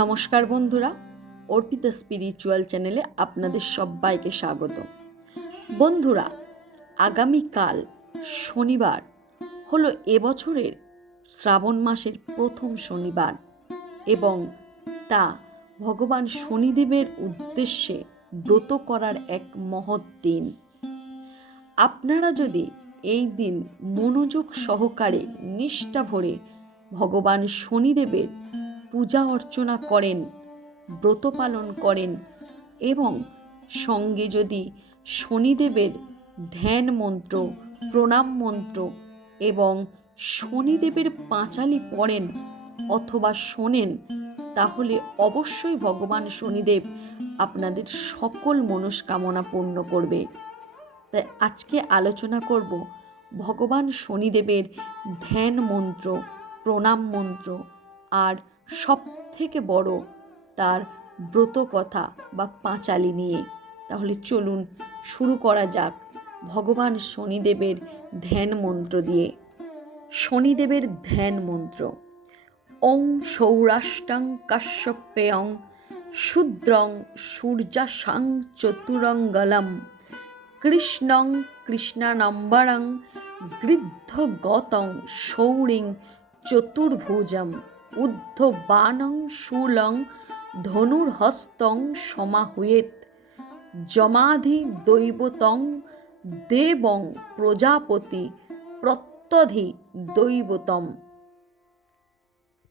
নমস্কার বন্ধুরা, অর্পিতা স্পিরিচুয়াল চ্যানেলে আপনাদের সবাইকে স্বাগত। বন্ধুরা, আগামীকাল শনিবার হলো এবছরের শ্রাবণ মাসের প্রথম শনিবার এবং তা ভগবান শনিদেবের উদ্দেশ্যে ব্রত করার এক মহৎ দিন। আপনারা যদি এই দিন মনোযোগ সহকারে নিষ্ঠা ভরে ভগবান শনিদেবের পূজা অর্চনা করেন, ব্রত পালন করেন এবং সঙ্গে যদি শনিদেবের ধ্যান মন্ত্র, প্রণাম মন্ত্র এবং শনিদেবের পাঁচালি পড়েন অথবা শোনেন, তাহলে অবশ্যই ভগবান শনিদেব আপনাদের সকল মনস্কামনা পূর্ণ করবে। তাই আজকে আলোচনা করব ভগবান শনিদেবের ধ্যান মন্ত্র, প্রণাম মন্ত্র আর সব থেকে বড় তার ব্রত কথা বা পাঁচালি নিয়ে। তাহলে চলুন শুরু করা যাক ভগবান শনিদেবের ধ্যান মন্ত্র দিয়ে। শনিদেবের ধ্যান মন্ত্র। ওং সৌরাষ্ট্রং কাশ্যপেয়ং শূদ্রং সূর্যাসাং চতুরঙ্গলম কৃষ্ণং কৃষ্ণানম্বরং গৃদ্ধ গতং সৌরিং চতুর্ভুজম। ঊর্ধ্ব বানং শূলং ধনুর্হস্তং সমাহুয়েত। জমাধি দৈবতং দেবং প্রজাপতি প্রত্যধি দৈবতম।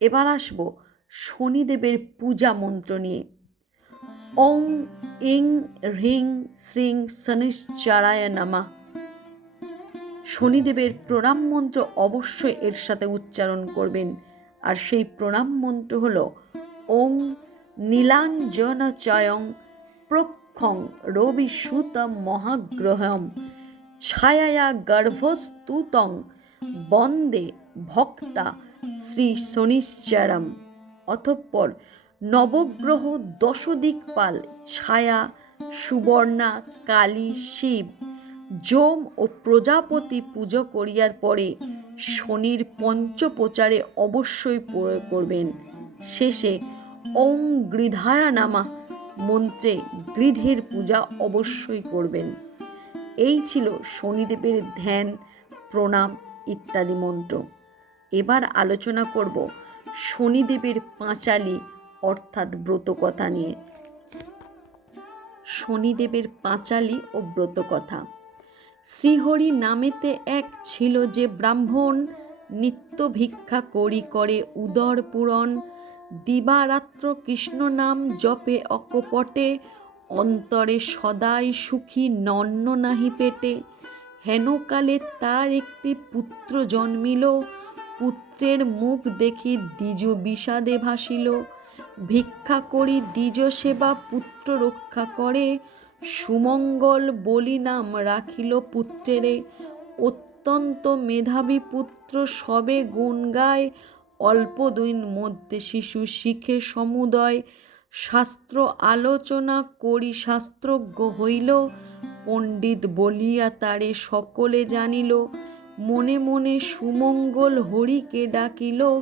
এবার আসব শনিদেবের পূজা মন্ত্র নিয়ে। ওং ইং হ্রিং শ্রিং শনিশ্চারায় নামা। শনিদেবের প্রণাম মন্ত্র অবশ্যই এর সাথে উচ্চারণ করবেন। আর সেই প্রণাম মন্ত্র হল, ওং নীলাঞ্জন চয়ং প্রক্ষং রবি সুতম মহাগ্রহম ছায়া গর্ভস্তুতং বন্দে ভক্তা শ্রী শনিশ্চরম। অতঃপর নবগ্রহ দশদিকপাল ছায়া, সুবর্ণা, কালী, শিব, যম ও প্রজাপতি পুজো করিয়ার পরে শনির পঞ্চপ্রচারে অবশ্যই প্রয়োগ করবেন। শেষে ওং গৃধায়া নামা মন্ত্রে গৃধের পূজা অবশ্যই করবেন। এই ছিল শনিদেবের ধ্যান, প্রণাম ইত্যাদি মন্ত্র। এবার আলোচনা করব শনিদেবের পাঁচালি অর্থাৎ ব্রতকথা নিয়ে। শনিদেবের পাঁচালি ও ব্রতকথা। শ্রীহরি নামেতে এক ছিল যে ব্রাহ্মণ নিত্য ভিক্ষা করি করে উদর পূরণ। দিবারাত্র কৃষ্ণ নাম জপে অকপটে, অন্তরে সদাই সুখী নন্ন নাহি পেটে। হেনকালে তার একটি পুত্র জন্মিল, পুত্রের মুখ দেখি দ্বিজ বিষাদে ভাসিল। ভিক্ষা করি দ্বিজ সেবা পুত্র রক্ষা করে সুমঙ্গল বলি নাম রাখিল পুত্রেরে, অত্যন্ত মেধাবী পুত্র সবে গুণ গায়, অল্প দিন মধ্যে শিশু শিখে সমুদয়। শাস্ত্র আলোচনা করি শাস্ত্রজ্ঞ হইল, পণ্ডিত বলিয়া তারে সকলে জানিল। মনে মনে সুমঙ্গল হরিকে ডাকিল,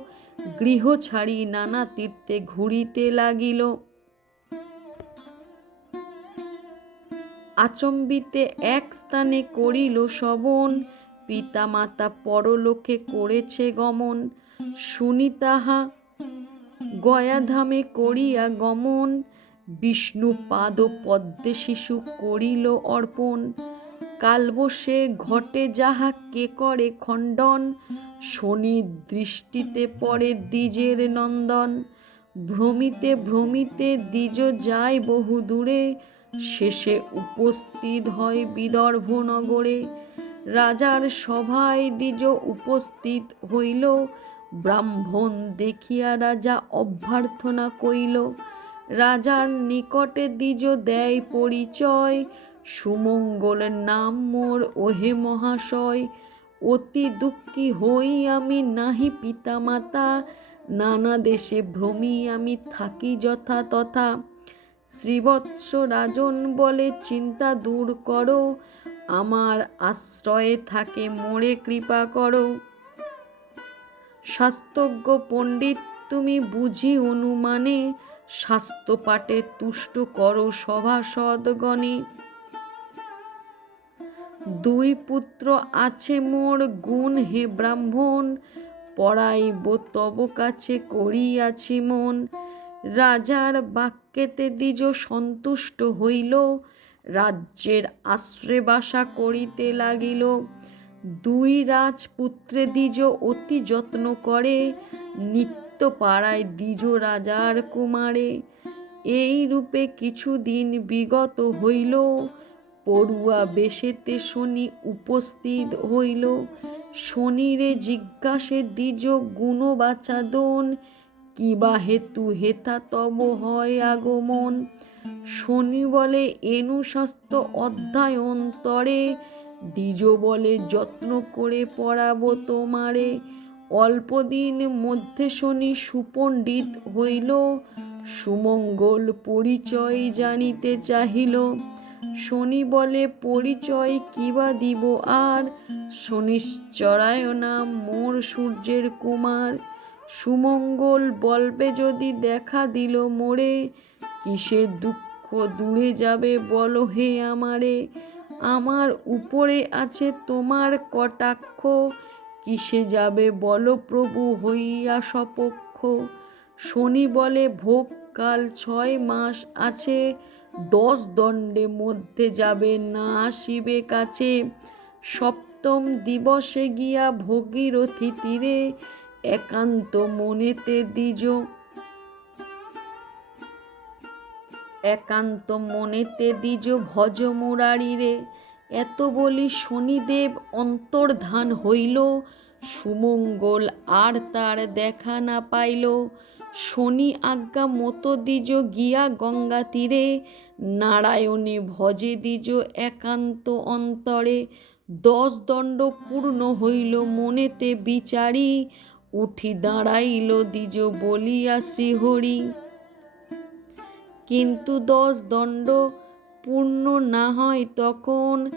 গৃহ ছাড়ি নানা তীর্থে ঘুরিতে লাগিল। আচম্বিতে এক স্থানে করিল শবন পিতা মাতা পরলোকে করেছে গমন। শুনি তাহা, গয়াধামে করিয়া গমন। বিষ্ণু পাদ পদ্মে শিশু করিল অর্পণ। কালবসে ঘটে যাহা কে করে খণ্ডন, শনি দৃষ্টিতে পড়ে দ্বিজের নন্দন। ভ্রমিতে ভ্রমিতে দ্বিজ যায় বহু দূরে শেষে উপস্থিত হয় বিদর্ভ নগরে রাজার সভায় দ্বিজ উপস্থিত হইল। ব্রাহ্মণ দেখিয়া রাজা অভ্যর্থনা কইল রাজার নিকটে দ্বিজ দেয় পরিচয়। সুমঙ্গলের নাম মোর ওহে মহাশয়। অতি দুঃখী হই আমি নাহি পিতামাতা। নানা দেশে ভ্রমি আমি থাকি যথা তথা শ্রীবৎস রাজন বলে, চিন্তা দূর করো, আমার আশ্রয়ে থাকে মোড়ে কৃপা করো। শাস্ত্রজ্ঞ পণ্ডিত, তুমি বুঝি অনুমানে স্বাস্থ্য পাটে তুষ্ট করো সভাসদগণে। দুই পুত্র আছে মোর, গুণ হে ব্রাহ্মণ, পড়াইব তব কাছে, করিয়াছি মন। রাজার বাক্যেতে দ্বিজ সন্তুষ্ট হইল, রাজ্যের আশ্রে বাসা করিতে লাগিল। দুই রাজপুত্রে দ্বিজ অতি যত্ন করে নিত্য পাড়ায় দ্বিজ রাজার কুমারে। এই রূপে কিছুদিন বিগত হইল, পড়ুয়া বেশেতে শনি উপস্থিত হইল। শনিরে জিজ্ঞাসে দ্বিজ গুণবাচাদন কিবা হেতু হেথা তব হয় আগমন। শনি বলে এনু স্বাস্থ্য অধ্যায়ন্তরে, দ্বিজ বলে যত্ন করে পড়াব তোমারে। অল্পদিন মধ্যে শনি সুপণ্ডিত হইল, সুমঙ্গল পরিচয় জানিতে চাহিল। শনি বলে পরিচয় কিবা দিব আর শনিশ্চরায় নাম মোর সূর্যের কুমার। সুমঙ্গল বলবে যদি দেখা দিল মোরে, কিসের দুঃখ দূরে যাবে বলো হে আমারে? আমার উপরে আছে তোমার কটাক্ষ, কিসে যাবে বলো প্রভু হইয়া সপক্ষ? শনি বলে ভোগ কাল ছয় মাস আছে, দশ দণ্ডে মধ্যে যাবে না আসিবে কাছে। সপ্তম দিবসে গিয়া ভগীরথী তীরে একান্ত মনেতে দ্বিজ একান্ত মনেতে দ্বিজ ভজ মুরারিরে, এত বলি শনিদেব অন্তর্ধান হইল, সুমঙ্গল আর তার দেখা না পাইল। শনি আজ্ঞা মতো দ্বিজ গিয়া গঙ্গা তীরে, নারায়ণে ভজে দ্বিজ একান্ত অন্তরে। দশ দণ্ড পূর্ণ হইল মনেতে বিচারি উঠি দাঁড়াইল দ্বিজ বলিয়া শ্রীহরি। কিন্তু দশ দণ্ড পূর্ণ না হয় তখন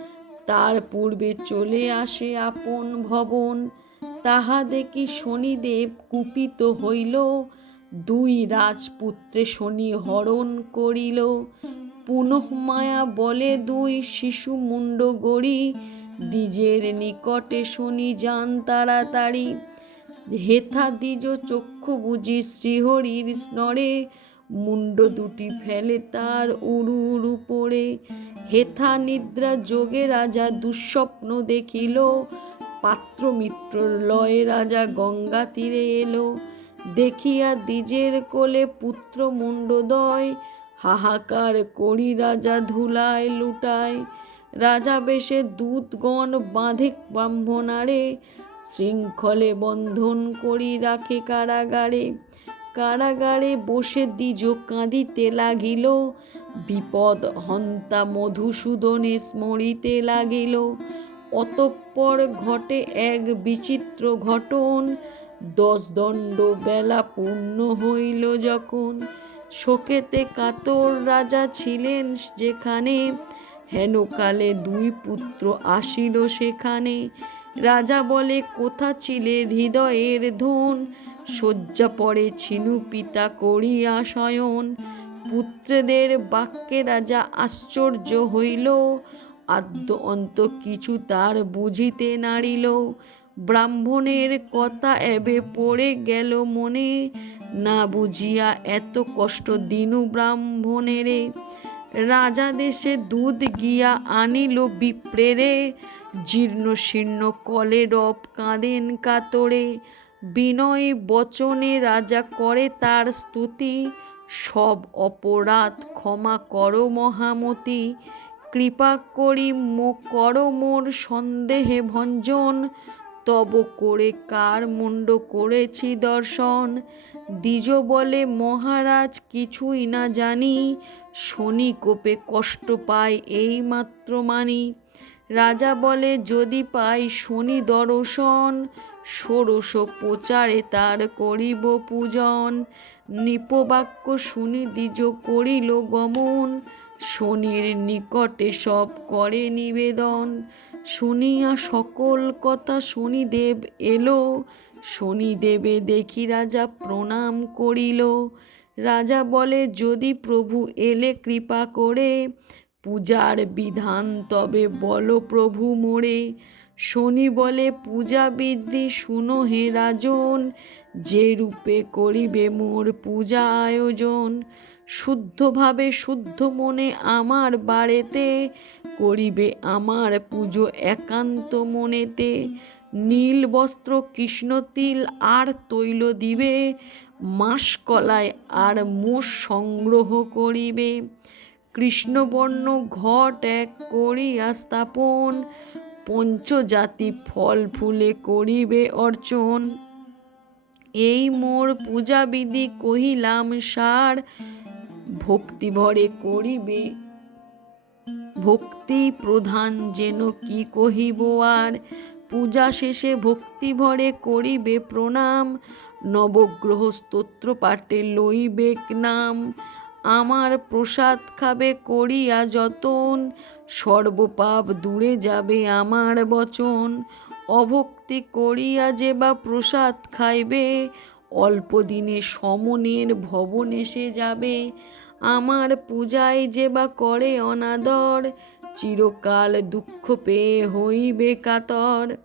তার পূর্বে চলে আসে আপন ভবন। তাহা দেখি শনিদেব কুপিত হইল। দুই রাজপুত্রে শনি হরণ করিল। পুনঃ মায়া বলে দুই শিশু মুন্ড গড়ি। দ্বিজের নিকটে শনি যান তাড়াতাড়ি। হেথা দ্বিজ চক্ষু বুঝি শ্রীহরির স্নরে মুন্ড দুটি ফেলে তার উড়ুর উপরে হেথা নিদ্রা যোগে রাজা দুঃস্বপ্ন দেখিল পাত্র মিত্র লয়ে রাজা গঙ্গা তীরে এলো। দেখিয়া দ্বিজের কোলে পুত্র মুন্ডদয় হাহাকার করি রাজা ধুলায় লুটায়। রাজা বেশে দূতগণ বাঁধে ব্রাহ্মণারে শৃঙ্খলে বন্ধন করি রাখে কারাগারে। কারাগারে বসে দ্বিজ কাঁদিতে লাগিল। বিপদ হন্তা মধুসূদনে স্মরিতে লাগিল। অতঃপর ঘটে এক বিচিত্র ঘটন। দশ দণ্ড বেলা পূর্ণ হইল যখন। শোকেতে কাতর রাজা ছিলেন যেখানে। হেনকালে দুই পুত্র আসিল সেখানে। রাজা বলে, কোথা ছিলে হৃদয়ের ধন? শয্যা পড়ে ছিনু পিতা করিয়া শয়ন। পুত্রদের বাক্যে রাজা আশ্চর্য হইল। আদ্য অন্ত কিছু তার বুঝিতে নাড়িল। ব্রাহ্মণের কথা এবে পড়ে গেল মনে। না বুঝিয়া এত কষ্ট দিনু ব্রাহ্মণেরে। রাজা দেশে দুধ গিয়া আনিল বিপ্রেরে। জীর্ণ শীর্ণ কলে রব কাঁদেন কাতরে, বিনয় বচনে রাজা করে তার স্তুতি, সব অপরাধ ক্ষমা কর মহামতি, কৃপা করি মো কর মোর সন্দেহে ভঞ্জন, তব করে কার মুন্ড করেছি দর্শন, দ্বিজ বলে মহারাজ কিছুই না জানি, শনি কোপে কষ্ট পায় এই মাত্র মানি। রাজা বলে, যদি পাই শনি দর্শন, ষোড়শ প্রচারে তার করিব পূজন। নৃপবাক্য শুনি দ্বিজ করিল গমন, শনির নিকটে সব করে নিবেদন। শুনিয়া সকল কথা শনিদেব এলো, শনিদেবে দেখি রাজা প্রণাম করিল। রাজা বলে, যদি প্রভু এলে কৃপা করে পূজার বিধান তবে বলো প্রভু মোরে। শনি বলে, পূজা বিদ্ধি শুনো হে রাজন, যে রূপে করিবে মোর পূজা আয়োজন। শুদ্ধভাবে শুদ্ধ মনে আমার বাড়িতে, করিবে আমার পুজো একান্ত মনেতে। নীল বস্ত্র কৃষ্ণ তিল আর তৈল দিবে মাসকলায় আর মোষ সংগ্রহ করিবে। কৃষ্ণবর্ণ ঘট এক করিয়া স্থাপন পঞ্চজাতি ফল ফুলে করিবে অর্চন। এই মোর পূজাবিধি কহিলাম সার, ভক্তি ভরে করিবে। ভক্তি প্রধান যেন কি কহিব আর, পূজা শেষে ভক্তি ভরে করিবে প্রণাম, নবগ্রহ স্তোত্র পাঠে লইবেক নাম। আমার প্রসাদ খাবে করিয়া যতন। সর্বপাপ দূরে যাবে আমার বচন। অভক্তি করিয়া যে বা প্রসাদ খাইবে, অল্প দিনে সমনের ভবন এসে যাবে। আমার পূজায় যে বা করে অনাদর, চিরকাল দুঃখ পেয়ে হইবে কাতর।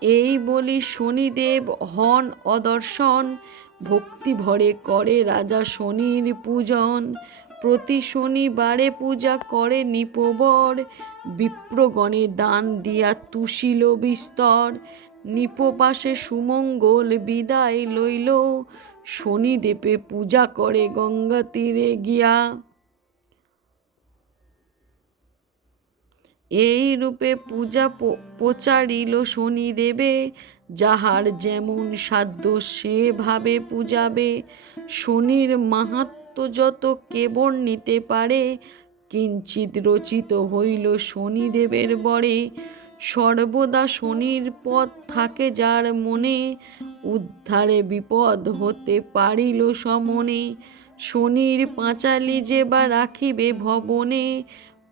এই বলি শনিদেব হন অদর্শন ভক্তি ভরে করে রাজা শনির পূজন। প্রতি শনিবারে পূজা করে নিপবর। বিপ্রগণে দান দিয়া তুষিল বিস্তর। নিপপাশে সুমঙ্গল বিদায় লইল। শনিদেবে পূজা করে গঙ্গা তীরে গিয়া। এই রূপে পূজা প্রচারিল শনিদেবে। যাহার যেমন সাধ্য সেভাবে পূজাবে। শনির মাহাত্ম যত কেবর নিতে পারে কিঞ্চিত রচিত হইল শনিদেবের বরে। সর্বদা শনির পথ থাকে যার মনে, উদ্ধারে বিপদ হতে পারিল সমনে। শনির পাঁচালি যে বা রাখিবে ভবনে,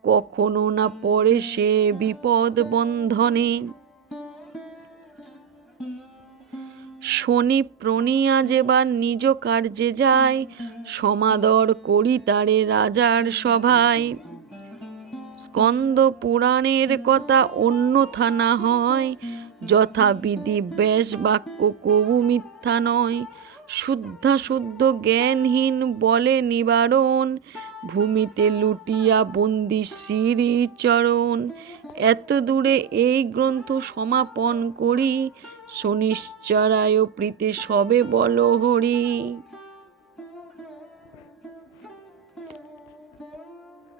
কখনো না পড়ে সে বিপদ বন্ধনে। শনি প্রণিয়া যেবার নিজ কার্যে যায়, সমাদর করি তারে রাজার সভায়। স্কন্দ পুরাণের কথা অন্যথা না হয়, যথাবিধি ব্যাস বাক্য কবু মিথ্যা নয়। শুদ্ধা শুদ্ধ জ্ঞানহীন বলে নিবারণ, ভূমিতে লুটিয়া বন্দি শ্রী চরণ। এত দূরে এই গ্রন্থ সমাপন করি শনিশ্চরায় প্রীতে সবে বল হরি।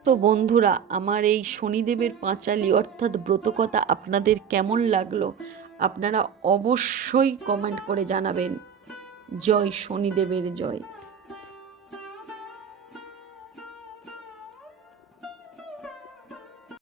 তো বন্ধুরা, আমার এই শনিদেবের পাঁচালি অর্থাৎ ব্রতকথা আপনাদের কেমন লাগল আপনারা অবশ্যই কমেন্ট করে জানাবেন। জয় শনিদেবের জয়।